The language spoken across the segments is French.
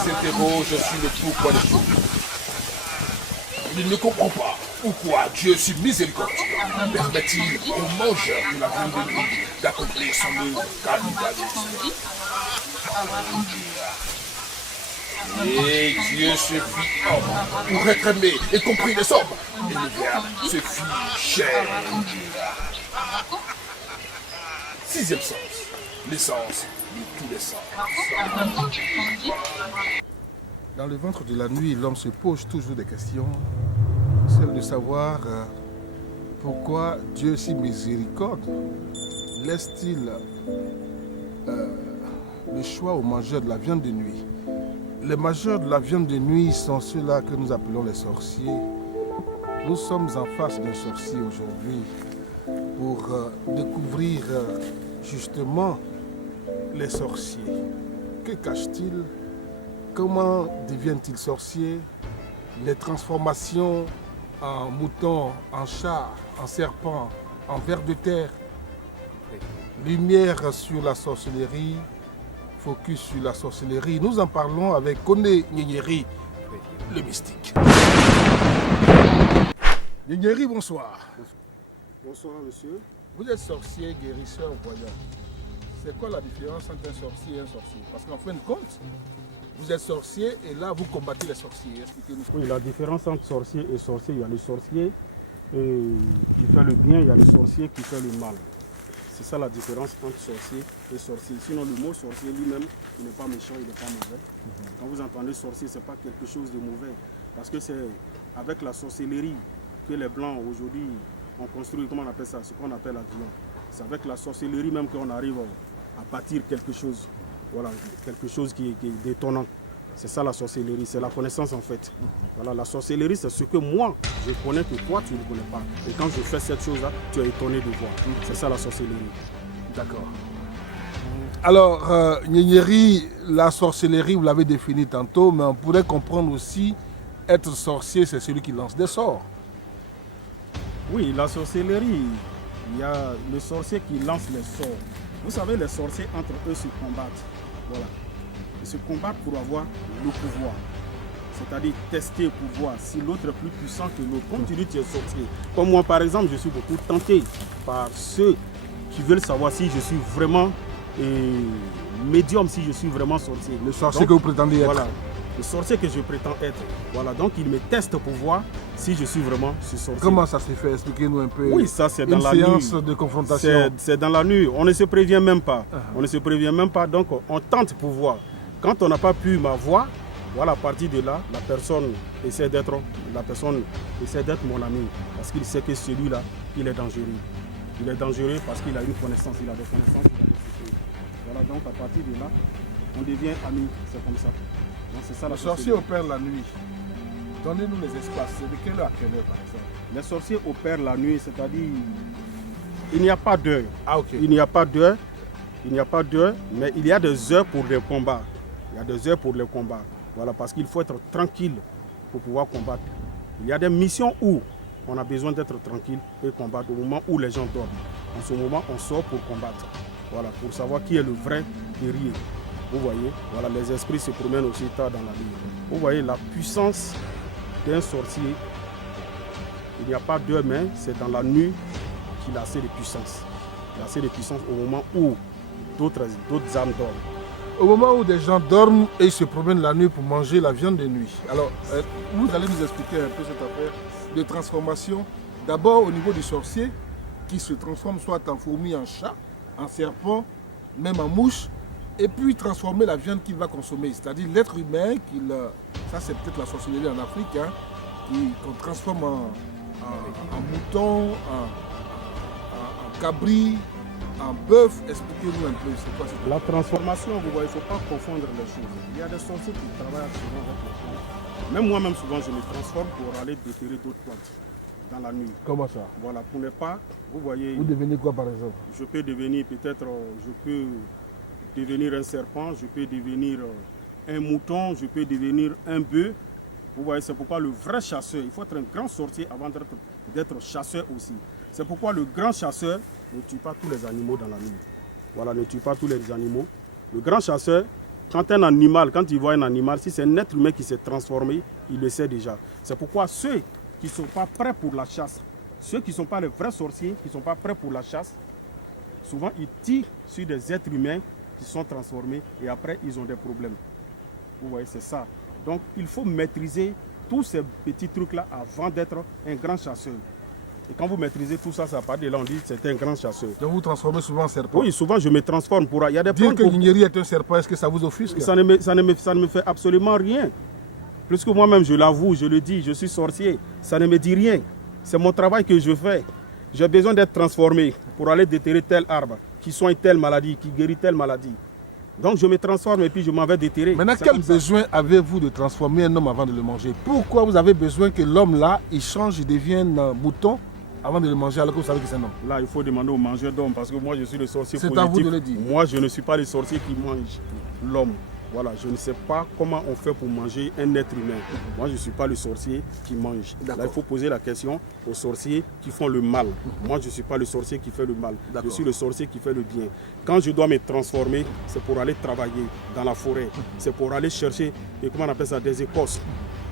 s'interroge sur le pourquoi des choses. Il ne comprend pas pourquoi Dieu, si miséricordieux, permet-il aux mangeurs de la viande de nuit d'accomplir son œuvre cannibalisme. Et Dieu se fit homme pour être aimé et compris les hommes. Et le Verbe se fit chair. Sixième sens, l'essence de tous les sens. Dans le ventre de la nuit, l'homme se pose toujours des questions. Celle de savoir pourquoi Dieu si miséricorde laisse-t-il le choix aux mangeurs de la viande de nuit. Les mangeurs de la viande de nuit sont ceux-là que nous appelons les sorciers. Nous sommes en face d'un sorcier aujourd'hui pour découvrir justement les sorciers. Que cache-t-il? Comment deviennent-ils sorciers? Les transformations en mouton, en chat, en serpent, en ver de terre. Lumière sur la sorcellerie, focus sur la sorcellerie. Nous en parlons avec Koné Nyeri, le mystique. Nyeri, bonsoir. Bonsoir monsieur. Vous êtes sorcier, guérisseur, voyant. C'est quoi la différence entre un sorcier et un sorcier? Parce qu'en fin de compte, vous êtes sorcier et là vous combattez les sorciers. Expliquez-nous. Oui, la différence entre sorcier et sorcier, il y a le sorcier qui fait le bien, il y a le sorcier qui fait le mal. C'est ça la différence entre sorcier et sorcier. Sinon le mot sorcier lui-même, il n'est pas méchant, il n'est pas mauvais. Quand vous entendez sorcier, ce n'est pas quelque chose de mauvais. Parce que c'est avec la sorcellerie que les Blancs aujourd'hui ont construit, comment on appelle ça, ce qu'on appelle l'avion. C'est avec la sorcellerie même qu'on arrive à bâtir quelque chose. Voilà, quelque chose qui est détonnant. C'est ça la sorcellerie, c'est la connaissance en fait. Voilà, la sorcellerie, c'est ce que moi, je connais que toi, tu ne connais pas. Et quand je fais cette chose-là, tu es étonné de voir. C'est ça la sorcellerie. D'accord. Alors, Nyeri, la sorcellerie, vous l'avez définie tantôt, mais on pourrait comprendre aussi, être sorcier, c'est celui qui lance des sorts. Oui, la sorcellerie, il y a le sorcier qui lance les sorts. Vous savez, les sorciers, entre eux, se combattent. Voilà. Ils se combattent pour avoir le pouvoir. C'est-à-dire tester pour voir si l'autre est plus puissant que l'autre. Comme tu dis, tu es sorcier. Comme moi, par exemple, je suis beaucoup tenté par ceux qui veulent savoir si je suis vraiment médium, si je suis vraiment sorcier. Le sorcier que vous prétendez être. Voilà. Le sorcier que je prétends être. Voilà, donc ils me testent pour voir si je suis vraiment ce sorcier. Comment ça se fait? Expliquez-nous un peu. Oui, ça c'est dans la nuit. Une séance de confrontation. C'est dans la nuit, on ne se prévient même pas. On ne se prévient même pas, donc on tente pour voir. Quand on n'a pas pu m'avoir, voilà, à partir de là, la personne essaie d'être mon ami. Parce qu'il sait que celui-là, il est dangereux. Il est dangereux parce qu'il a une connaissance, il a des connaissances, il a des secrets. Voilà, donc à partir de là, on devient amis, c'est comme ça. Donc, c'est ça, le sorcier opère la nuit. Donnez-nous les espaces. C'est de quelle heure à quelle heure, par exemple? Les sorciers opèrent la nuit, c'est-à-dire il n'y a pas d'heure. Ah, ok. Il n'y a pas d'heure. Il n'y a pas d'heure, mais il y a des heures pour les combats. Il y a des heures pour les combats. Voilà, parce qu'il faut être tranquille pour pouvoir combattre. Il y a des missions où on a besoin d'être tranquille et combattre au moment où les gens dorment. En ce moment, on sort pour combattre. Voilà, pour savoir qui est le vrai guerrier. Vous voyez, voilà, les esprits se promènent aussi tard dans la nuit. Vous voyez la puissance d'un sorcier. Il n'y a pas d'heure, mais c'est dans la nuit qu'il a assez de puissance. Il a assez de puissance au moment où d'autres âmes dorment. Au moment où des gens dorment et ils se promènent la nuit pour manger la viande de nuit. Alors, vous allez nous expliquer un peu cette affaire de transformation. D'abord au niveau du sorcier, qui se transforme soit en fourmi, en chat, en serpent, même en mouche, et puis transformer la viande qu'il va consommer. C'est-à-dire l'être humain, ça c'est peut-être la sorcellerie en Afrique, hein, qu'on transforme en mouton, en cabri, en bœuf. Expliquez-nous un peu, c'est quoi cette... La transformation, vous voyez, il ne faut pas confondre les choses. Il y a des sorciers qui travaillent souvent avec les plantes. Même moi-même, souvent, je me transforme pour aller déterrer d'autres plantes dans la nuit. Comment ça? Voilà, pour ne pas, vous voyez... Vous devenez quoi par exemple? Je peux devenir peut-être, je peux devenir un serpent, je peux devenir un mouton, je peux devenir un bœuf. Vous voyez, c'est pourquoi le vrai chasseur, il faut être un grand sorcier avant d'être d'être chasseur aussi. C'est pourquoi le grand chasseur ne tue pas tous les animaux dans la nuit. Voilà, ne tue pas tous les animaux. Le grand chasseur, quand il voit un animal, si c'est un être humain qui s'est transformé, il le sait déjà. C'est pourquoi ceux qui ne sont pas prêts pour la chasse, ceux qui ne sont pas les vrais sorciers, qui ne sont pas prêts pour la chasse, souvent ils tirent sur des êtres humains qui sont transformés et après ils ont des problèmes. Vous voyez, c'est ça. Donc il faut maîtriser tous ces petits trucs-là avant d'être un grand chasseur. Et quand vous maîtrisez tout ça, ça part de là, on dit que c'est un grand chasseur. Donc vous transformez souvent en serpent. Oui, souvent je me transforme pour... Il y a des dire que Gniéry est un serpent, est-ce que ça vous offusque? Ça ne me fait absolument rien. Plus que moi-même, je l'avoue, je le dis, je suis sorcier. Ça ne me dit rien. C'est mon travail que je fais. J'ai besoin d'être transformé pour aller déterrer tel arbre, qui soigne telle maladie, qui guérit telle maladie. Donc je me transforme et puis je m'en vais déterrer. Maintenant, quel besoin avez-vous de transformer un homme avant de le manger? Pourquoi vous avez besoin que l'homme là, il change, il devienne un mouton avant de le manger alors que vous savez que c'est un homme? Là, il faut demander au mangeur d'homme parce que moi je suis le sorcier positif. C'est à vous de le dire. Moi je ne suis pas le sorcier qui mange l'homme. Voilà, je ne sais pas comment on fait pour manger un être humain. Moi, je ne suis pas le sorcier qui mange. Là, il faut poser la question aux sorciers qui font le mal. Moi, je ne suis pas le sorcier qui fait le mal. Je suis le sorcier qui fait le bien. Quand je dois me transformer, c'est pour aller travailler dans la forêt. C'est pour aller chercher, comment on appelle ça, des écorces.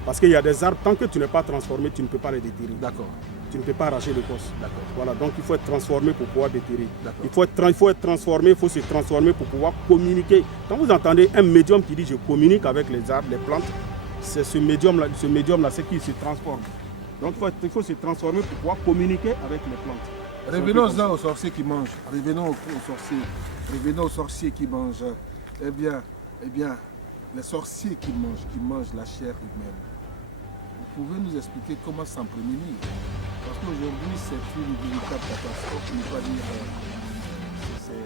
Parce qu'il y a des arbres, tant que tu n'es pas transformé, tu ne peux pas les déterrer. D'accord. Tu ne peux pas arracher l'écorce. Voilà, donc il faut être transformé pour pouvoir déterrer. Il faut être transformé, il faut se transformer pour pouvoir communiquer. Quand vous entendez un médium qui dit je communique avec les arbres, les plantes, c'est ce médium-là, c'est qui se transforme. Donc il faut se transformer pour pouvoir communiquer avec les plantes. Revenons-en aux sorciers qui mangent. Revenons aux sorciers qui mangent. Eh bien, les sorciers qui mangent la chair humaine. Vous pouvez nous expliquer comment s'en prémunir? Parce qu'aujourd'hui, c'est une véritable catastrophe, pour ne pas dire c'est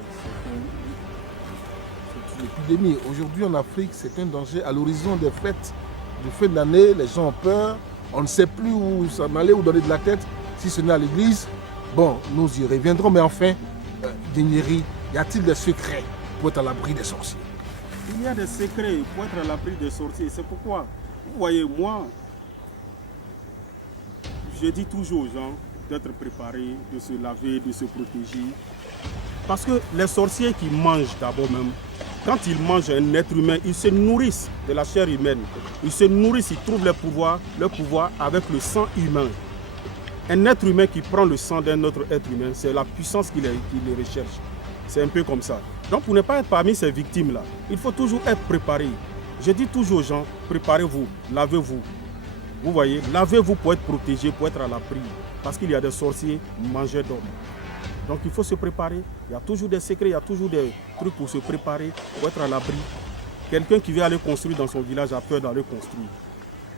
une épidémie. Aujourd'hui en Afrique, c'est un danger. À l'horizon des fêtes de fin d'année, les gens ont peur. On ne sait plus où s'en aller, où donner de la tête, si ce n'est à l'église. Bon, nous y reviendrons, mais enfin, Gniéry, y a-t-il des secrets pour être à l'abri des sorciers? Il y a des secrets pour être à l'abri des sorciers. C'est pourquoi, vous voyez, moi, je dis toujours aux gens d'être préparés, de se laver, de se protéger. Parce que les sorciers qui mangent d'abord même, quand ils mangent un être humain, ils se nourrissent de la chair humaine. Ils se nourrissent, ils trouvent leur pouvoir avec le sang humain. Un être humain qui prend le sang d'un autre être humain, c'est la puissance qu'il recherche. C'est un peu comme ça. Donc pour ne pas être parmi ces victimes-là, il faut toujours être préparé. Je dis toujours aux gens, préparez-vous, lavez-vous. Vous voyez, lavez-vous pour être protégé, pour être à l'abri. Parce qu'il y a des sorciers mangeurs d'hommes. Donc il faut se préparer. Il y a toujours des secrets, il y a toujours des trucs pour se préparer, pour être à l'abri. Quelqu'un qui veut aller construire dans son village a peur d'aller construire.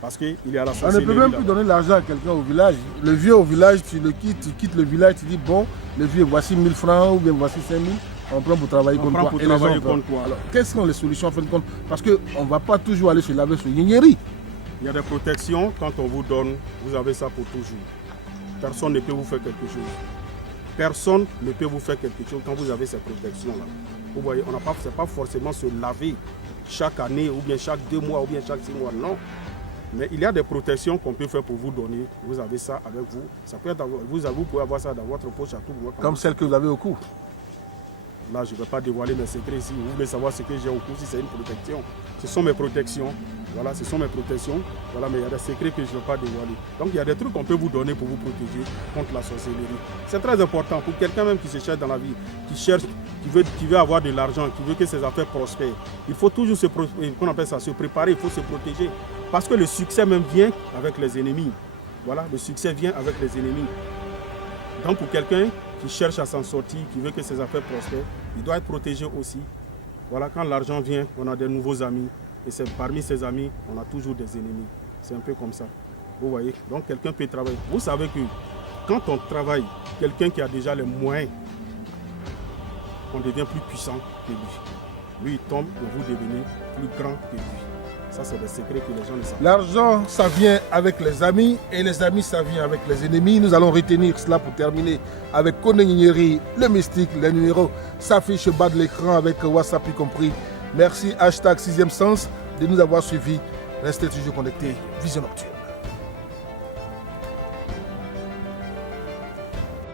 Parce qu'il y a la sorcellerie. On ne peut même plus donner l'argent à quelqu'un au village. Le vieux au village, tu le quittes, tu quittes le village, tu dis bon, le vieux, voici 1000 francs ou bien voici 5000. On prend pour travailler contre toi. Alors, quelles sont les solutions en fin de compte? Parce qu'on ne va pas toujours aller se laver sur Gniéry. Il y a des protections, quand on vous donne, vous avez ça pour toujours. Personne ne peut vous faire quelque chose. Personne ne peut vous faire quelque chose quand vous avez ces protections-là. Vous voyez, ce n'est pas forcément se laver chaque année, ou bien chaque 2 mois, ou bien chaque 6 mois, non. Mais il y a des protections qu'on peut faire pour vous donner. Vous avez ça avec vous. Ça peut être, vous pouvez avoir ça dans votre poche à tout moment. Comme celle que vous avez au cou. Là, je ne vais pas dévoiler mes secrets ici. Vous voulez savoir ce que j'ai au cou, si c'est une protection. Ce sont mes protections. Voilà, ce sont mes protections. Voilà, mais il y a des secrets que je ne vais pas dévoiler. Donc, il y a des trucs qu'on peut vous donner pour vous protéger contre la sorcellerie. C'est très important pour quelqu'un même qui se cherche dans la vie, qui veut avoir de l'argent, qui veut que ses affaires prospèrent. Il faut toujours se préparer, il faut se protéger. Parce que le succès même vient avec les ennemis. Voilà, le succès vient avec les ennemis. Donc, pour quelqu'un qui cherche à s'en sortir, qui veut que ses affaires prospèrent, il doit être protégé aussi. Voilà, quand l'argent vient, on a de nouveaux amis. Et c'est parmi ces amis, on a toujours des ennemis. C'est un peu comme ça. Vous voyez, donc quelqu'un peut travailler. Vous savez que quand on travaille, quelqu'un qui a déjà les moyens, on devient plus puissant que lui. Lui, il tombe et vous devenez plus grand que lui. Ça, c'est des secrets que les gens ne savent pas. L'argent, ça vient avec les amis et les amis, ça vient avec les ennemis. Nous allons retenir cela pour terminer avec Kone Gniéry, le mystique. Les numéros s'affichent au bas de l'écran avec WhatsApp y compris. Merci, #6e sens, de nous avoir suivis. Restez toujours connectés. Vision Nocturne.